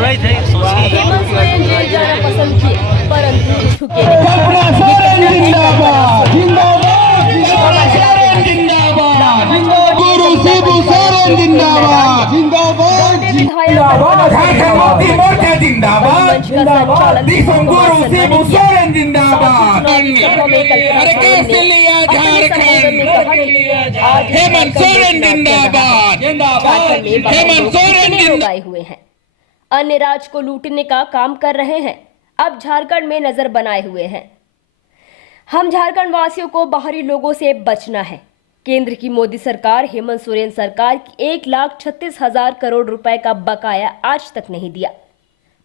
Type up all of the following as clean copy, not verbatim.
Hemant Soren jail जाना पसंद किए परंतु झुके नहीं। हेमंत सोरेन जिंदाबाद, हेमंत सोरेन लोग आए हुए हैं, अन्य राज्य को लूटने का काम कर रहे हैं, अब झारखंड में नजर बनाए हुए हैं। हम झारखंड वासियों को बाहरी लोगों से बचना है। केंद्र की मोदी सरकार हेमंत सोरेन सरकार की 1,36,000 करोड़ रुपए का बकाया आज तक नहीं दिया।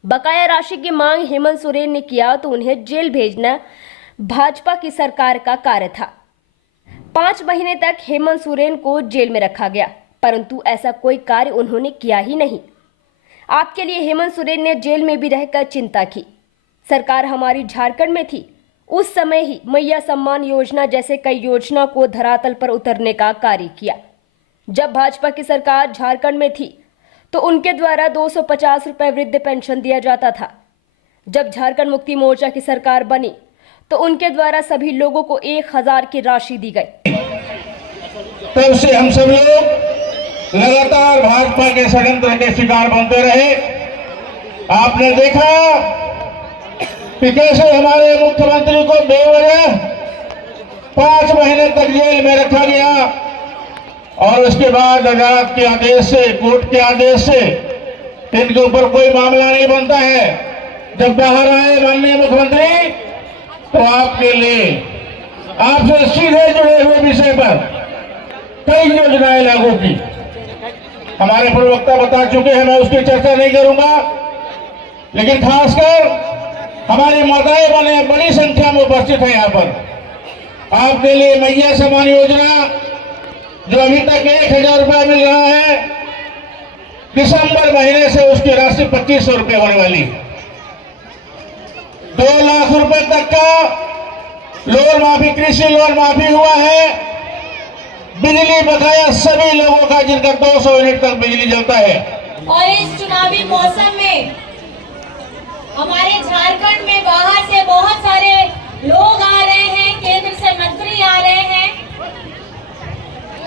बकाया राशि की मांग हेमंत सोरेन ने किया तो उन्हें जेल भेजना भाजपा की सरकार का कार्य था। 5 महीने तक हेमंत सोरेन को जेल में रखा गया, परंतु ऐसा कोई कार्य उन्होंने किया ही नहीं। आपके लिए हेमंत सोरेन ने जेल में भी रहकर चिंता की। सरकार हमारी झारखंड में थी, उस समय ही मैया सम्मान योजना जैसे कई योजना को धरातल पर उतरने का कार्य किया। जब भाजपा की सरकार झारखंड में थी तो उनके द्वारा 250 रुपए वृद्ध पेंशन दिया जाता था। जब झारखंड मुक्ति मोर्चा की सरकार बनी तो उनके द्वारा सभी लोगों को 1,000 की राशि दी गई। तब से हम सब लोग लगातार भाजपा के षड्यंत्र के शिकार बनते रहे। आपने देखा कि कैसे हमारे मुख्यमंत्री को बेवजह 5 महीने तक जेल में रखा गया और उसके बाद अदालत के आदेश से, कोर्ट के आदेश से इनके ऊपर कोई मामला नहीं बनता है। जब बाहर आए माननीय मुख्यमंत्री तो आपके लिए आपसे सीधे जुड़े हुए विषय पर कई योजनाएं लागू की। हमारे प्रवक्ता बता चुके हैं, मैं उसकी चर्चा नहीं करूंगा, लेकिन खासकर हमारी माताएं बने बड़ी संख्या में उपस्थित है यहाँ पर। आपके लिए मैया सम्मान योजना जो अभी तक 1,000 रुपया मिल रहा है, दिसंबर महीने से उसकी राशि 2,500 रुपये होने वाली है। 2 लाख रुपए तक का लोन माफी, कृषि लोन माफी हुआ है। बिजली बकाया सभी लोगों का जिनका 200 यूनिट तक बिजली जलता है। और इस चुनावी मौसम में हमारे झारखंड में बाहर से बहुत सारे लोग आ रहे हैं, केंद्र से मंत्री आ रहे हैं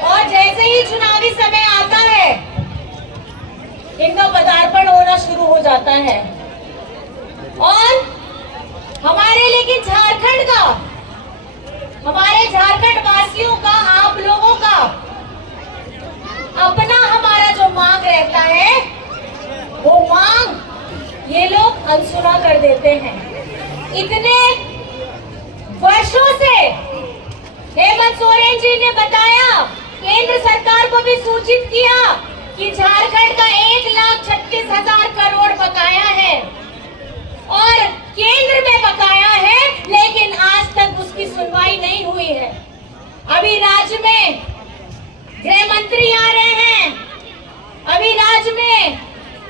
और जैसे ही चुनावी समय आता है इनका पदार्पण होना शुरू हो जाता है। और हमारे लेकिन झारखंड का, हमारे झारखंड वासियों का, आप लोगों का अपना हमारा जो मांग रहता है वो मांग ये लोग अनसुना कर देते हैं। इतने वर्षों से हेमंत सोरेन जी ने बताया, केंद्र सरकार को भी सूचित किया कि झारखंड का 1,36,000 करोड़ बकाया है और केंद्र में बकाया है, लेकिन आज तक उसकी सुनवाई नहीं हुई है। अभी राज्य में गृह मंत्री आ रहे हैं, अभी राज्य में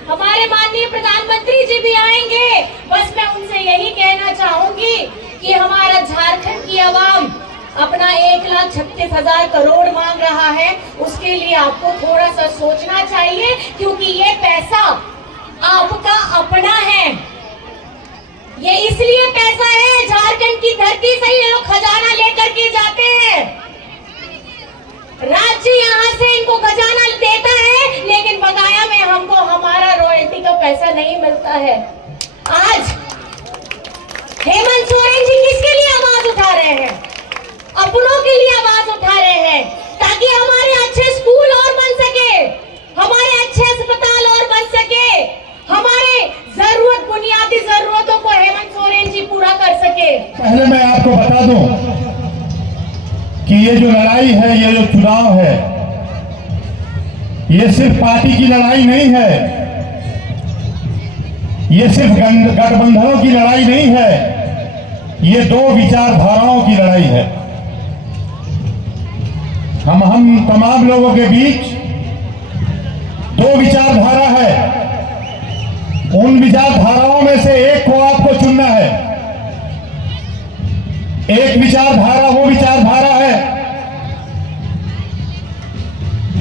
हमारे माननीय प्रधानमंत्री जी भी आएंगे। बस मैं उनसे यही कहना चाहूंगी कि हमारा झारखंड की आवाम अपना 1,36,000 करोड़ मांग रहा है, उसके लिए आपको थोड़ा सा सोचना चाहिए, क्योंकि ये पैसा आपका अपना है। ये इसलिए पैसा है, झारखंड की धरती से ये लोग खजाना लेकर के जाते हैं। राज्य यहाँ से इनको खजाना देता है, लेकिन बकाया में हमको हमारा रॉयल्टी का पैसा नहीं मिलता है। आज हेमंत सोरेन जी किसके लिए आवाज उठा रहे हैं? अपनों के लिए आवाज उठा रहे हैं, ताकि हमारे अच्छे स्कूल और बन सके, हमारे अच्छे अस्पताल और बन सके, हमारे बुनियादी जरूरतों को हेमंत सोरेन जी पूरा कर सके। पहले मैं आपको बता दूं कि ये जो लड़ाई है, ये जो चुनाव है, ये सिर्फ पार्टी की लड़ाई नहीं है, ये सिर्फ गठबंधनों की लड़ाई नहीं है, ये 2 विचारधाराओं की लड़ाई है। हम तमाम लोगों के बीच 2 विचारधारा है। उन विचारधाराओं में से एक को आपको चुनना है। एक विचारधारा वो विचारधारा है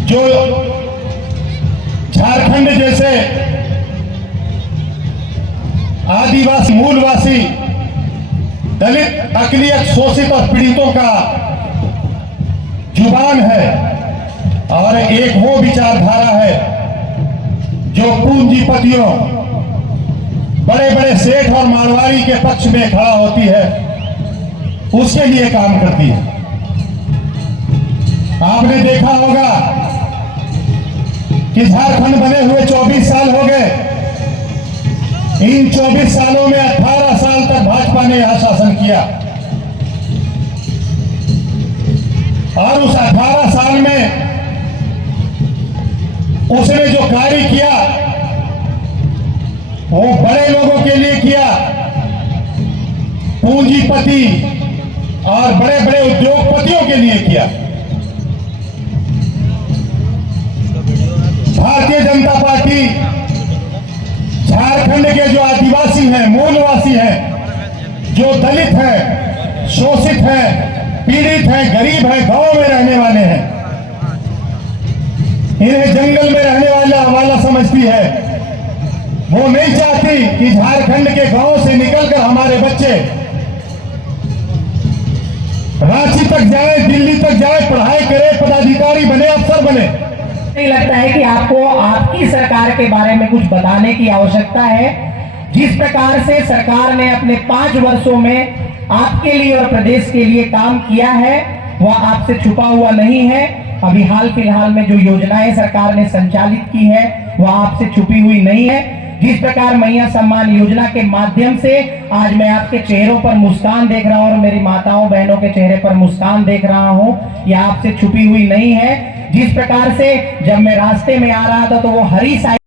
जो झारखंड जैसे आदिवासी मूलवासी दलित अकलियत शोषित और पीड़ितों का जुबान है और एक वो विचारधारा है जो पूंजीपतियों, बड़े बड़े सेठ और मारवाड़ी के पक्ष में खड़ा होती है, उसके लिए काम करती है। आपने देखा होगा कि झारखंड बने हुए 24 साल हो गए। इन 24 सालों में 18 साल तक भाजपा ने यहां शासन किया और उस 18 साल में उसने जो कार्य किया वो बड़े लोगों के लिए किया, पूंजीपति और बड़े बड़े उद्योगपतियों के लिए किया। भारतीय जनता पार्टी झारखंड के जो आदिवासी हैं, मूलवासी हैं, जो दलित हैं, शोषित हैं, पीड़ित हैं, गरीब हैं, गांव में रहने वाले हैं, इन्हें जंगल में रहने वाला समझती है। वो नहीं चाहती कि झारखंड के गांव से निकलकर हमारे बच्चे रांची तक जाए, दिल्ली तक जाए, पढ़ाई करे, पदाधिकारी बने, अफसर बने। नहीं लगता है कि आपको आपकी सरकार के बारे में कुछ बताने की आवश्यकता है। जिस प्रकार से सरकार ने अपने 5 वर्षों में आपके लिए और प्रदेश के लिए काम किया है वह आपसे छुपा हुआ नहीं है। अभी हाल फिलहाल में जो योजनाएं सरकार ने संचालित की है वह आपसे छुपी हुई नहीं है। जिस प्रकार मैया सम्मान योजना के माध्यम से आज मैं आपके चेहरों पर मुस्कान देख रहा हूं और मेरी माताओं बहनों के चेहरे पर मुस्कान देख रहा हूं, यह आपसे छुपी हुई नहीं है। जिस प्रकार से जब मैं रास्ते में आ रहा था तो वो हरी साइकिल